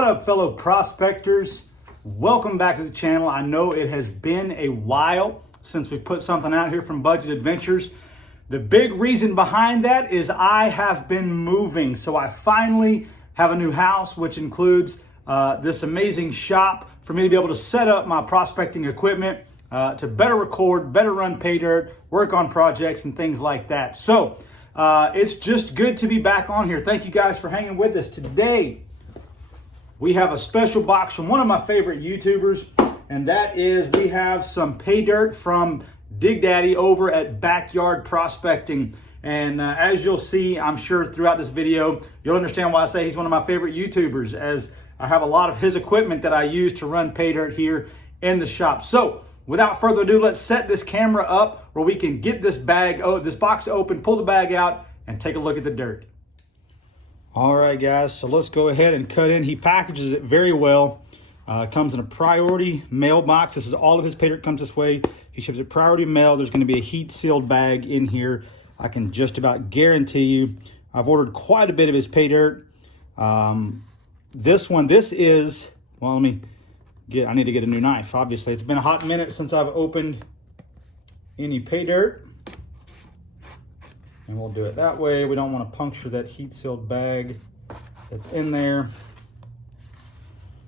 What up, fellow prospectors? Welcome back to the channel. I know it has been a while since we put something out here from Budget Adventures. The big reason behind that is I have been moving. So I finally have a new house, which includes this amazing shop for me to be able to set up my prospecting equipment to better record, better run pay dirt, work on projects and things like that. So it's just good to be back on here. Thank you guys for hanging with us. Today, we have a special box from one of my favorite YouTubers, and that is we have some pay dirt from Dig Daddy over at Backyard Prospecting. And as you'll see, I'm sure throughout this video, you'll understand why I say he's one of my favorite YouTubers, as I have a lot of his equipment that I use to run pay dirt here in the shop. So without further ado, let's set this camera up where we can get this box open, pull the bag out, and take a look at the dirt. All right, guys, so let's go ahead and cut in. He packages it very well. Comes in a priority mail box. This is all of his pay dirt comes this way. He ships it priority mail. There's going to be a heat sealed bag in here. I can just about guarantee you. I've ordered quite a bit of his pay dirt. This is, well, I need to get a new knife, obviously. It's been a hot minute since I've opened any pay dirt. And we'll do it that way. We don't want to puncture that heat sealed bag that's in there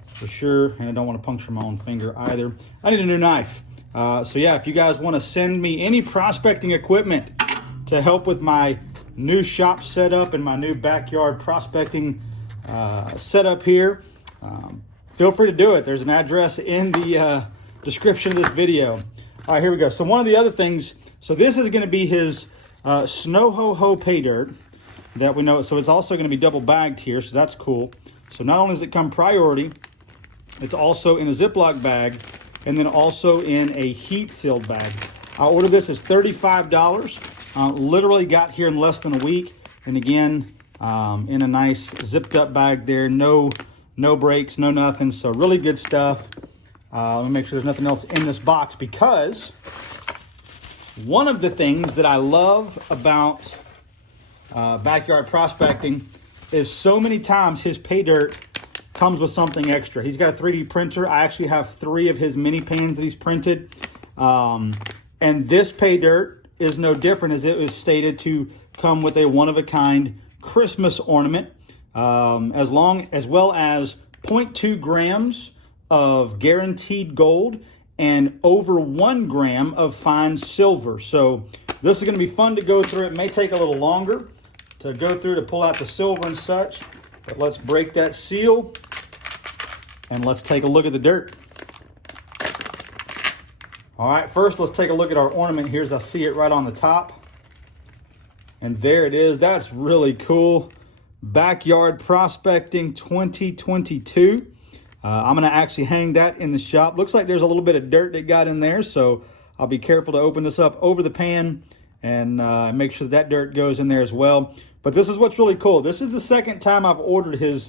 for sure. And I don't want to puncture my own finger either. I need a new knife. So yeah, if you guys want to send me any prospecting equipment to help with my new shop setup and my new backyard prospecting setup here, feel free to do it. There's an address in the description of this video. All right, here we go. So one of the other things, so this is going to be his HoHoHo pay dirt that we know. So it's also going to be double bagged here, so that's cool. So not only does it come priority, it's also in a Ziploc bag and then also in a heat sealed bag. I ordered this as $35. Literally got here in less than a week. And again, in a nice zipped up bag there. No breaks, no nothing. So really good stuff. Let me make sure there's nothing else in this box, because one of the things that I love about backyard prospecting is so many times his pay dirt comes with something extra. He's got a 3D printer. I actually have 3 of his mini pans that he's printed. And this pay dirt is no different, as it was stated to come with a one-of-a-kind Christmas ornament, as well as 0.2 grams of guaranteed gold and over 1 gram of fine silver. So this is going to be fun to go through. It may take a little longer to go through to pull out the silver and such, but let's break that seal and let's take a look at the dirt. All right, first let's take a look at our ornament here, as I see it right on the top. And there it is. That's really cool. Backyard Prospecting 2022. I'm going to actually hang that in the shop. Looks like there's a little bit of dirt that got in there, so I'll be careful to open this up over the pan and make sure that dirt goes in there as well. But this is what's really cool. This is the second time I've ordered his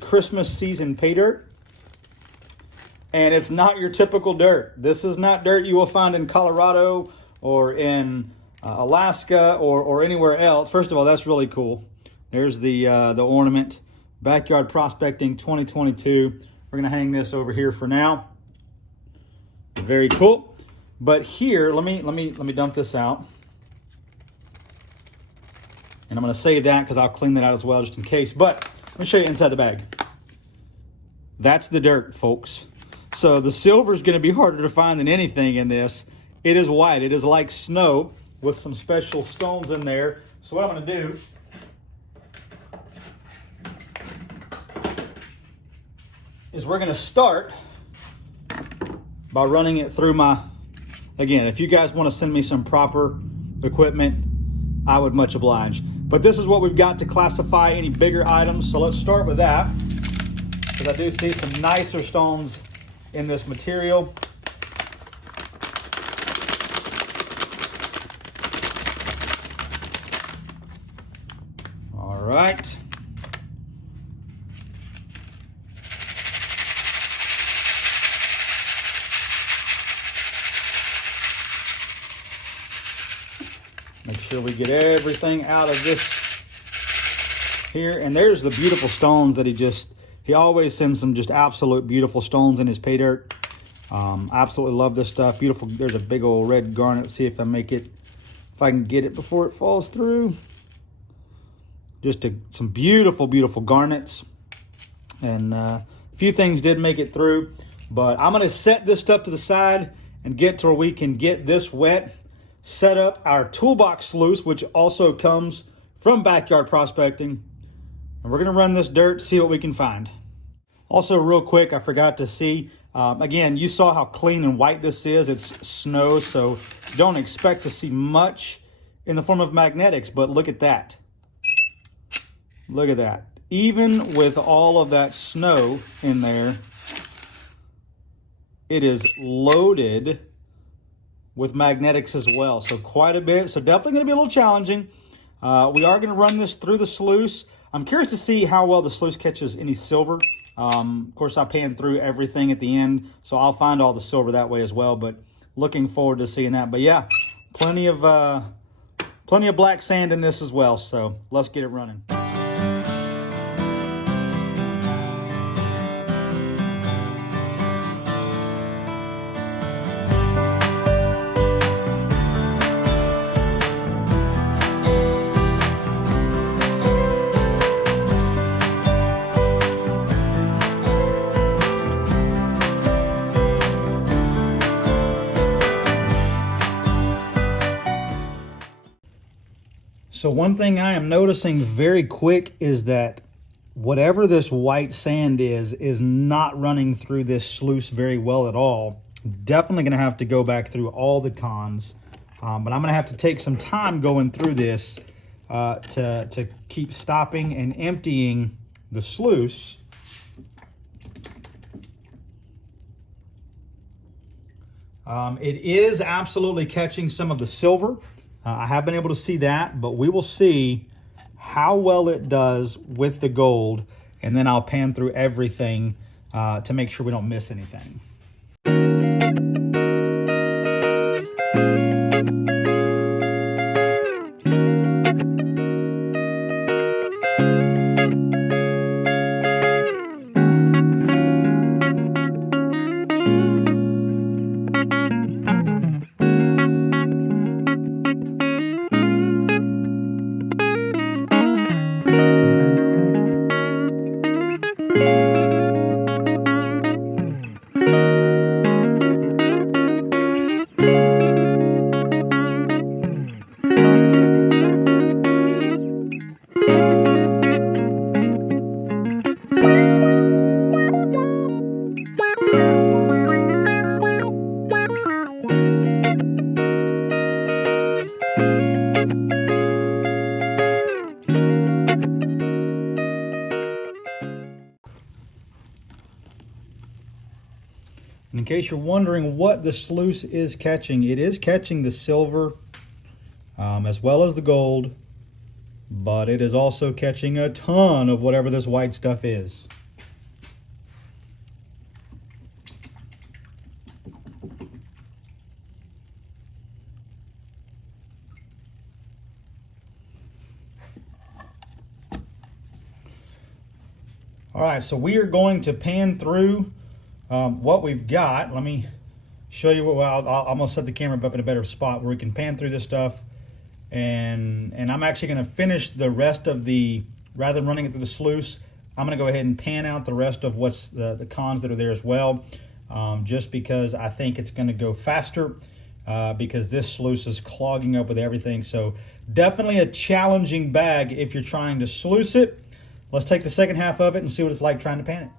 Christmas season pay dirt, and it's not your typical dirt. This is not dirt you will find in Colorado or in Alaska or anywhere else. First of all, that's really cool. There's the ornament, Backyard Prospecting 2022. We're going to hang this over here for now. Very cool. But here, let me dump this out. And I'm going to save that because I'll clean that out as well just in case. But let me show you inside the bag. That's the dirt, folks. So the silver is going to be harder to find than anything in this. It is white. It is like snow with some special stones in there. So what I'm going to do is we're going to start by running it through again, if you guys want to send me some proper equipment, I would much oblige. But this is what we've got to classify any bigger items. So let's start with that, because I do see some nicer stones in this material. All right. Make sure we get everything out of this here. And there's the beautiful stones that he just He always sends some just absolute beautiful stones in his pay dirt. Absolutely love this stuff. Beautiful. There's a big old red garnet. Let's see if I can get it before it falls through. Just some beautiful, beautiful garnets. And a few things did make it through. But I'm going to set this stuff to the side and get to where we can get this wet. Set up our toolbox sluice, which also comes from backyard prospecting. And we're going to run this dirt, see what we can find. Also, real quick, I forgot to see. Again, you saw how clean and white this is. It's snow, so don't expect to see much in the form of magnetics. But look at that. Look at that. Even with all of that snow in there, it is loaded with magnetics as well. So quite a bit. So definitely going to be a little challenging. We are going to run this through the sluice. I'm curious to see how well the sluice catches any silver. Of course, I pan through everything at the end, so I'll find all the silver that way as well. But looking forward to seeing that. But yeah, plenty of black sand in this as well. So let's get it running. So one thing I am noticing very quick is that whatever this white sand is not running through this sluice very well at all. Definitely going to have to go back through all the cons, but I'm going to have to take some time going through this to keep stopping and emptying the sluice. It is absolutely catching some of the silver. I have been able to see that, but we will see how well it does with the gold, and then I'll pan through everything to make sure we don't miss anything. And in case you're wondering what the sluice is catching, it is catching the silver as well as the gold, but it is also catching a ton of whatever this white stuff is. All right, so we are going to pan through what we've got. Let me show you what I'm gonna set the camera up in a better spot where we can pan through this stuff, and I'm actually gonna finish the rest of the, rather than running it through the sluice, I'm gonna go ahead and pan out the rest of what's the cons that are there as well, just because I think it's gonna go faster because this sluice is clogging up with everything. So definitely a challenging bag if you're trying to sluice it. Let's take the second half of it and see what it's like trying to pan it.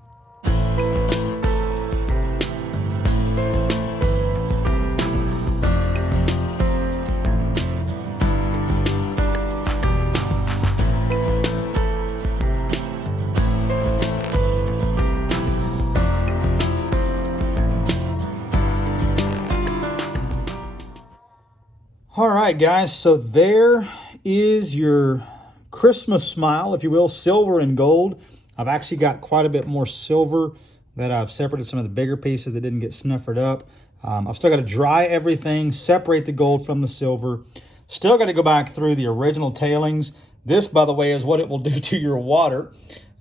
All right, guys, so there is your Christmas smile, if you will, silver and gold. I've actually got quite a bit more silver that I've separated some of the bigger pieces that didn't get snuffered up. I've still got to dry everything, separate the gold from the silver. Still got to go back through the original tailings. This, by the way, is what it will do to your water.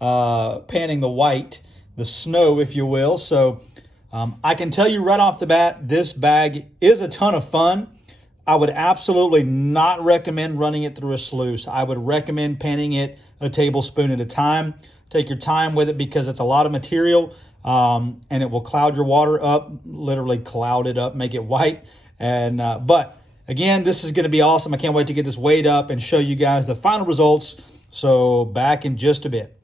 panning the white, the snow, if you will. So I can tell you right off the bat, this bag is a ton of fun. I would absolutely not recommend running it through a sluice. I would recommend panning it a tablespoon at a time. Take your time with it because it's a lot of material, and it will cloud your water up, literally cloud it up, make it white. And but again, this is going to be awesome. I can't wait to get this weighed up and show you guys the final results. So back in just a bit.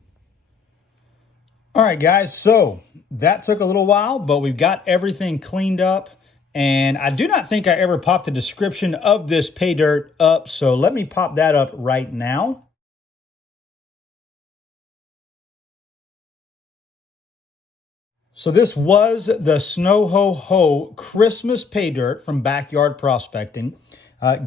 All right, guys, so that took a little while, but we've got everything cleaned up. And I do not think I ever popped a description of this pay dirt up, so let me pop that up right now. So this was the HoHoHo Christmas Paydirt from Backyard Prospecting.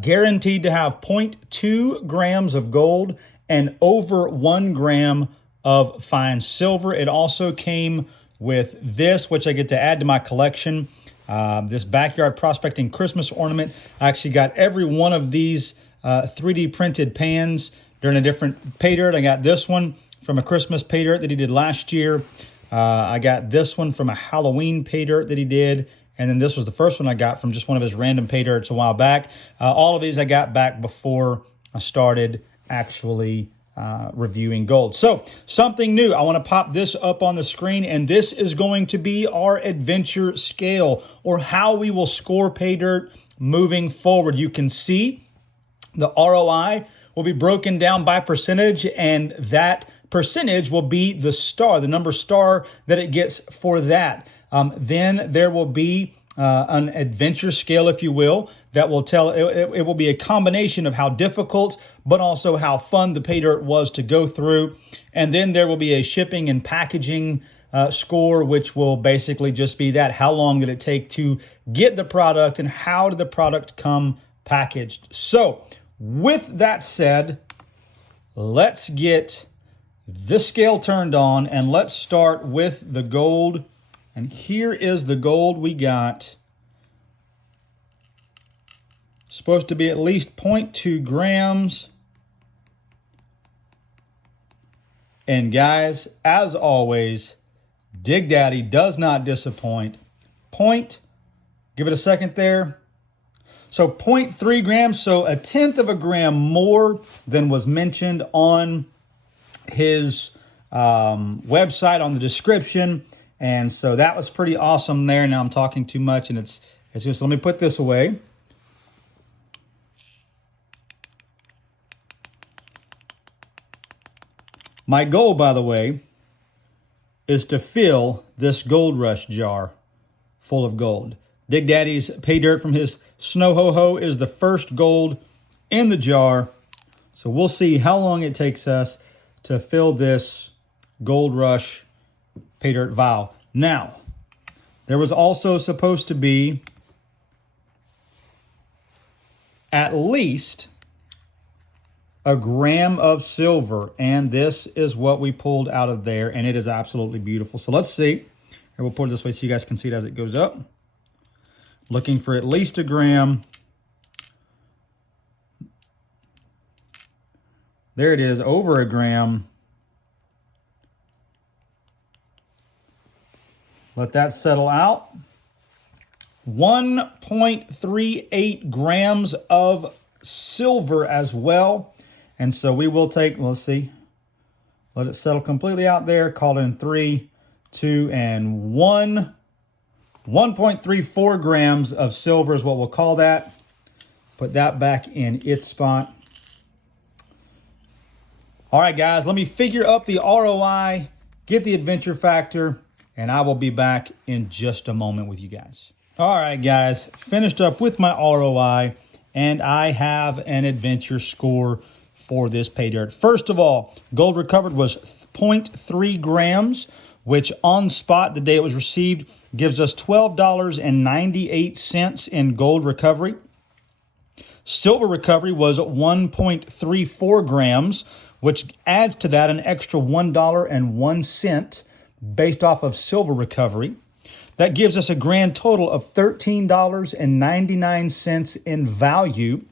Guaranteed to have 0.2 grams of gold and over 1 gram of fine silver. It also came with this, which I get to add to my collection. This Backyard Prospecting Christmas ornament. I actually got every one of these 3D printed pans during a different pay dirt. I got this one from a Christmas pay dirt that he did last year. I got this one from a Halloween pay dirt that he did. And then this was the first one I got from just one of his random pay dirts a while back. All of these I got back before I started actually reviewing gold. So something new. I want to pop this up on the screen, and this is going to be our adventure scale, or how we will score pay dirt moving forward. You can see the ROI will be broken down by percentage, and that percentage will be the star, the number star that it gets for that. Then there will be an adventure scale, if you will, that will tell, it will be a combination of how difficult, but also how fun the pay dirt was to go through. And then there will be a shipping and packaging score, which will basically just be that. How long did it take to get the product, and how did the product come packaged? So with that said, let's get this scale turned on, and let's start with the gold. And here is the gold we got. Supposed to be at least 0.2 grams. And guys, as always, Dig Daddy does not disappoint. Give it a second there. So 0.3 grams, so 1/10 of a gram more than was mentioned on his website, on the description. And so that was pretty awesome there. Now I'm talking too much, and it's just, let me put this away. My goal, by the way, is to fill this Gold Rush jar full of gold. Dig Daddy's pay dirt from his HoHoHo is the first gold in the jar. So we'll see how long it takes us to fill this Gold Rush pay dirt vial. Now, there was also supposed to be at least a gram of silver, and this is what we pulled out of there, and it is absolutely beautiful. So let's see. Here, we'll put it this way so you guys can see it as it goes up. Looking for at least a gram. There it is, over a gram. Let that settle out. 1.38 grams of silver as well. And so we will take, let's see, let it settle completely out there. Call it in 3, 2, and 1. 1.34 grams of silver is what we'll call that. Put that back in its spot. All right, guys, let me figure up the ROI, get the adventure factor, and I will be back in just a moment with you guys. All right, guys, finished up with my ROI, and I have an adventure score for this pay dirt. First of all, gold recovered was 0.3 grams, which on spot the day it was received gives us $12.98 in gold recovery. Silver recovery was 1.34 grams, which adds to that an extra $1.01 based off of silver recovery. That gives us a grand total of $13.99 in value.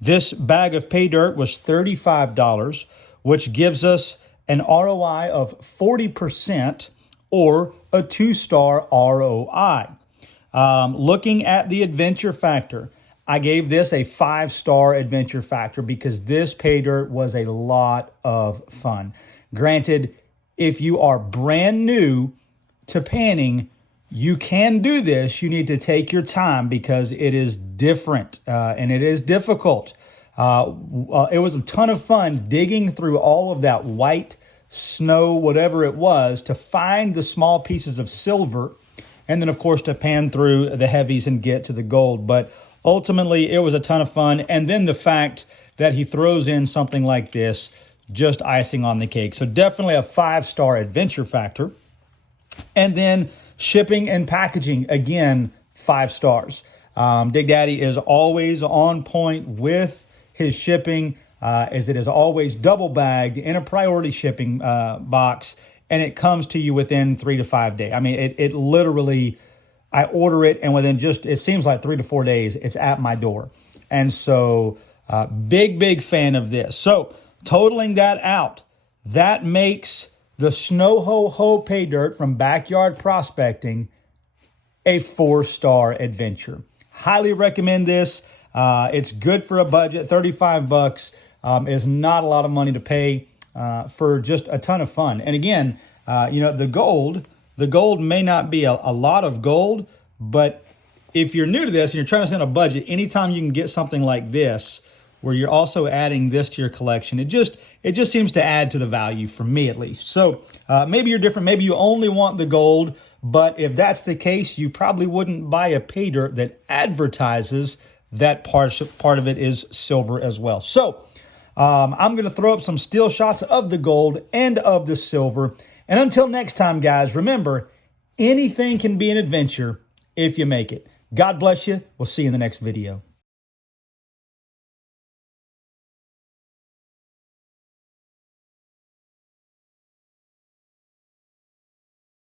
This bag of pay dirt was $35, which gives us an ROI of 40% or a 2-star ROI. Looking at the adventure factor, I gave this a 5-star adventure factor because this pay dirt was a lot of fun. Granted, if you are brand new to panning, you can do this. You need to take your time because it is different and it is difficult. It was a ton of fun digging through all of that white snow, whatever it was, to find the small pieces of silver, and then of course to pan through the heavies and get to the gold. But ultimately, it was a ton of fun. And then the fact that he throws in something like this, just icing on the cake. So definitely a 5-star adventure factor. And then shipping and packaging, again, 5 stars. Dig Daddy is always on point with his shipping, as it is always double bagged in a priority shipping box, and it comes to you within 3 to 5 days. I mean, it literally, I order it, and within just, it seems like 3 to 4 days, it's at my door. And so, big fan of this. So, totaling that out, that makes the HoHoHo Pay Dirt from Backyard Prospecting a 4-star adventure. Highly recommend this. It's good for a budget. $35 is not a lot of money to pay for just a ton of fun. And again, the gold may not be a lot of gold, but if you're new to this and you're trying to spend a budget, anytime you can get something like this, where you're also adding this to your collection, it just seems to add to the value, for me at least. So maybe you're different. Maybe you only want the gold, but if that's the case, you probably wouldn't buy a pay dirt that advertises that part of it is silver as well. So I'm going to throw up some still shots of the gold and of the silver. And until next time, guys, remember, anything can be an adventure if you make it. God bless you. We'll see you in the next video.